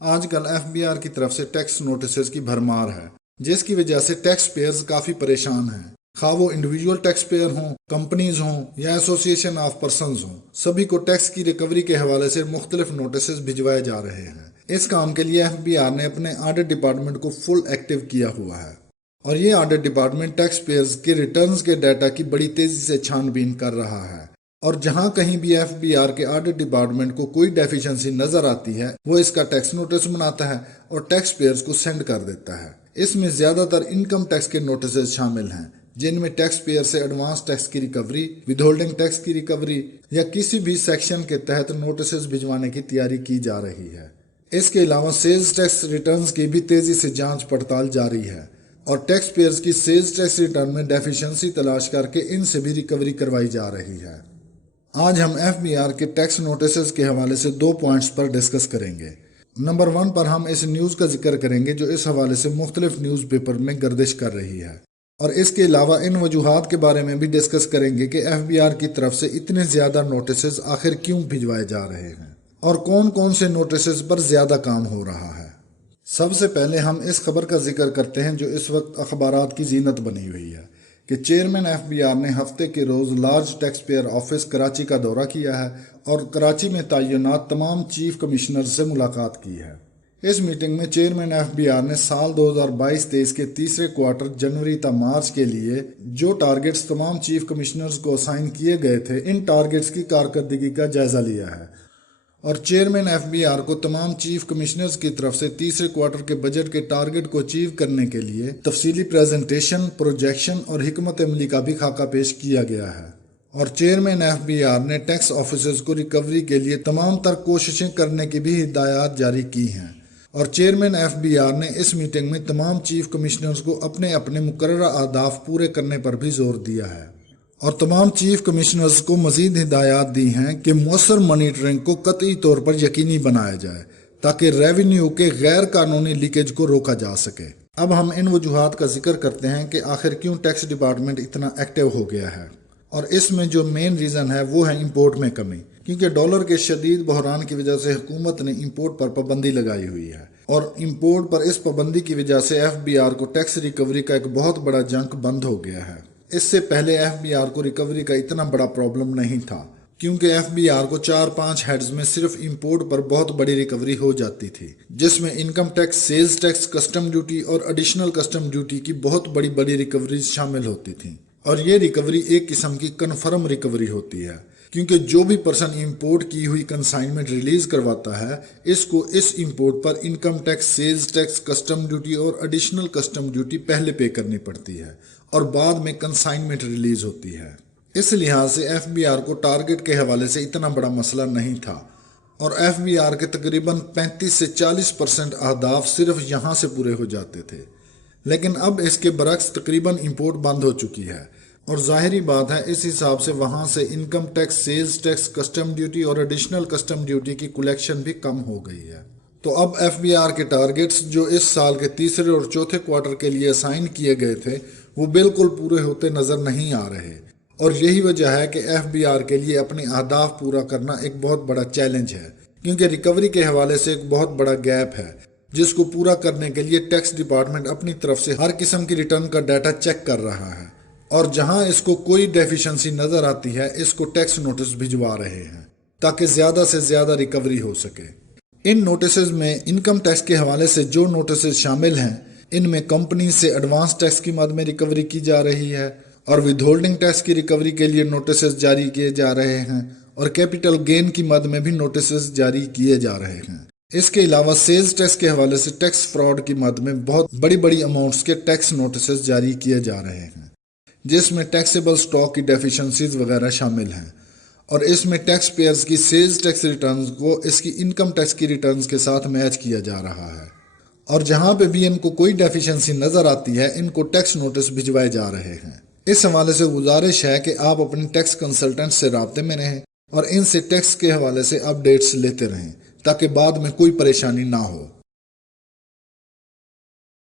آج کل FBR کی طرف سے ٹیکس نوٹسز کی بھرمار ہے، جس کی وجہ سے ٹیکس پیئرز کافی پریشان ہیں۔ خواہ وہ انڈیویجول ٹیکس پیئر ہوں، کمپنیز ہوں یا ایسوسی ایشن آف پرسنز ہوں، سبھی کو ٹیکس کی ریکوری کے حوالے سے مختلف نوٹسز بھجوائے جا رہے ہیں۔ اس کام کے لیے FBR نے اپنے آڈٹ ڈپارٹمنٹ کو فل ایکٹیو کیا ہوا ہے، اور یہ آڈٹ ڈپارٹمنٹ ٹیکس پیئرز کے ریٹرنز کے ڈیٹا کی بڑی تیزی سے چھان بین کر رہا ہے، اور جہاں کہیں بھی FBR کے آڈٹ ڈپارٹمنٹ کو کوئی ڈیفیشنسی نظر آتی ہے وہ اس کا ٹیکس نوٹس بناتا ہے اور ٹیکس پیئرز کو سینڈ کر دیتا ہے۔ اس میں زیادہ تر انکم ٹیکس کے نوٹسز شامل ہیں، جن میں ٹیکس پیئر سے ایڈوانس ٹیکس کی ریکوری، ود ہولڈنگ ٹیکس کی ریکوری یا کسی بھی سیکشن کے تحت نوٹسز بھجوانے کی تیاری کی جا رہی ہے۔ اس کے علاوہ سیلز ٹیکس ریٹرنز کی بھی تیزی سے جانچ پڑتال جاری ہے، اور ٹیکس پیئرز کی سیلز ٹیکس ریٹرن میں ڈیفیشنسی تلاش کر کے ان سے بھی ریکوری کروائی جا رہی ہے۔ آج ہم FBR کے ٹیکس نوٹسز کے حوالے سے 2 پوائنٹس پر ڈسکس کریں گے۔ نمبر 1 پر ہم اس نیوز کا ذکر کریں گے جو اس حوالے سے مختلف نیوز پیپر میں گردش کر رہی ہے، اور اس کے علاوہ ان وجوہات کے بارے میں بھی ڈسکس کریں گے کہ FBR کی طرف سے اتنے زیادہ نوٹسز آخر کیوں بھجوائے جا رہے ہیں، اور کون کون سے نوٹسز پر زیادہ کام ہو رہا ہے۔ سب سے پہلے ہم اس خبر کا ذکر کرتے ہیں جو اس وقت اخبارات کی زینت بنی ہوئی ہے کہ چیئرمین FBR نے ہفتے کے روز large taxpayer office Karachi کا دورہ کیا ہے اور کراچی میں تعینات تمام چیف کمشنر سے ملاقات کی ہے۔ اس میٹنگ میں چیئرمین FBR نے سال 2022-23 کے تیسرے کوارٹر جنوری تا مارچ کے لیے جو ٹارگٹس تمام چیف کمشنرز کو اسائن کیے گئے تھے، ان ٹارگٹس کی کارکردگی کا جائزہ لیا ہے، اور چیئرمین FBR کو تمام چیف کمشنرز کی طرف سے تیسرے کوارٹر کے بجٹ کے ٹارگٹ کو اچیو کرنے کے لیے تفصیلی پریزنٹیشن، پروجیکشن اور حکمت عملی کا بھی خاکہ پیش کیا گیا ہے، اور چیئرمین FBR نے ٹیکس آفیسرز کو ریکوری کے لیے تمام تر کوششیں کرنے کی بھی ہدایات جاری کی ہیں، اور چیئرمین FBR نے اس میٹنگ میں تمام چیف کمشنرز کو اپنے اپنے مقررہ اہداف پورے کرنے پر بھی زور دیا ہے، اور تمام چیف کمشنرز کو مزید ہدایات دی ہیں کہ مؤثر مانیٹرنگ کو قطعی طور پر یقینی بنایا جائے تاکہ ریونیو کے غیر قانونی لیکیج کو روکا جا سکے۔ اب ہم ان وجوہات کا ذکر کرتے ہیں کہ آخر کیوں ٹیکس ڈپارٹمنٹ اتنا ایکٹیو ہو گیا ہے، اور اس میں جو مین ریزن ہے وہ ہے امپورٹ میں کمی، کیونکہ ڈالر کے شدید بحران کی وجہ سے حکومت نے امپورٹ پر پابندی لگائی ہوئی ہے، اور امپورٹ پر اس پابندی کی وجہ سے FBR کو ٹیکس ریکوری کا ایک بہت بڑا جنک بند ہو گیا ہے۔ اس سے پہلے FBR کو ریکوری کا اتنا بڑا پرابلم نہیں تھا، کیونکہ FBR کو 4-5 ہیڈز میں صرف امپورٹ پر بہت بڑی ریکوری ہو جاتی تھی، جس میں income tax, sales tax, custom duty اور ایڈیشنل کسٹم ڈیوٹی کی بہت بڑی بڑی ریکوریز شامل ہوتی تھیں، اور یہ ریکوری ایک قسم کی کنفرم ریکوری ہوتی ہے، کیونکہ جو بھی پرسن امپورٹ کی ہوئی کنسائنمنٹ ریلیز کرواتا ہے اس کو اس امپورٹ پر income tax, sales tax, custom duty اور ایڈیشنل کسٹم ڈیوٹی پہلے پے کرنی پڑتی ہے، اور بعد میں کنسائنمنٹ ریلیز ہوتی ہے۔ اس لحاظ سے FBR کو ٹارگٹ کے حوالے سے اتنا بڑا مسئلہ نہیں تھا، اور FBR کے تقریباً 35 سے 40% اہداف صرف یہاں سے پورے ہو جاتے تھے، لیکن اب اس کے برعکس تقریباً امپورٹ بند ہو چکی ہے، اور ظاہری بات ہے اس حساب سے وہاں سے income tax, sales tax, custom duty اور ایڈیشنل کسٹم ڈیوٹی کی کلیکشن بھی کم ہو گئی ہے۔ تو اب FBR کے ٹارگٹس جو اس سال کے تیسرے اور چوتھے کوارٹر کے لیے اسائن کیے گئے تھے وہ بالکل پورے ہوتے نظر نہیں آ رہے، اور یہی وجہ ہے کہ FBR کے لیے اپنے اہداف پورا کرنا ایک بہت بڑا چیلنج ہے، کیونکہ ریکوری کے حوالے سے ایک بہت بڑا گیپ ہے جس کو پورا کرنے کے لیے ٹیکس ڈپارٹمنٹ اپنی طرف سے ہر قسم کی ریٹرن کا ڈیٹا چیک کر رہا ہے، اور جہاں اس کو کوئی ڈیفیشنسی نظر آتی ہے اس کو ٹیکس نوٹس بھجوا رہے ہیں تاکہ زیادہ سے زیادہ ریکوری ہو سکے۔ ان نوٹسز میں انکم ٹیکس کے حوالے سے جو نوٹسز شامل ہیں ان میں کمپنی سے ایڈوانس ٹیکس کی مد میں ریکوری کی جا رہی ہے، اور ود ہولڈنگ ٹیکس کی ریکوری کے لیے نوٹسز جاری کیے جا رہے ہیں، اور کیپٹل گین کی مد میں بھی نوٹسز جاری کیے جا رہے ہیں۔ اس کے علاوہ سیلز ٹیکس کے حوالے سے ٹیکس فراڈ کی مد میں بہت بڑی بڑی اماؤنٹس کے ٹیکس نوٹسز جاری کیے جا رہے ہیں، جس میں ٹیکسیبل سٹاک کی ڈیفیشنسیز وغیرہ شامل ہیں، اور اس میں ٹیکس پیئرز کی سیلز ٹیکس ریٹرنز کو اس کی انکم ٹیکس کی ریٹرنز کے ساتھ میچ کیا جا رہا ہے، اور جہاں پہ بھی ان کو کوئی ڈیفیشنسی نظر آتی ہے ان کو ٹیکس نوٹس بھجوائے جا رہے ہیں۔ اس حوالے سے گزارش ہے کہ آپ اپنے ٹیکس کنسلٹنٹ سے رابطے میں رہیں اور ان سے ٹیکس کے حوالے سے اپ ڈیٹس لیتے رہیں تاکہ بعد میں کوئی پریشانی نہ ہو۔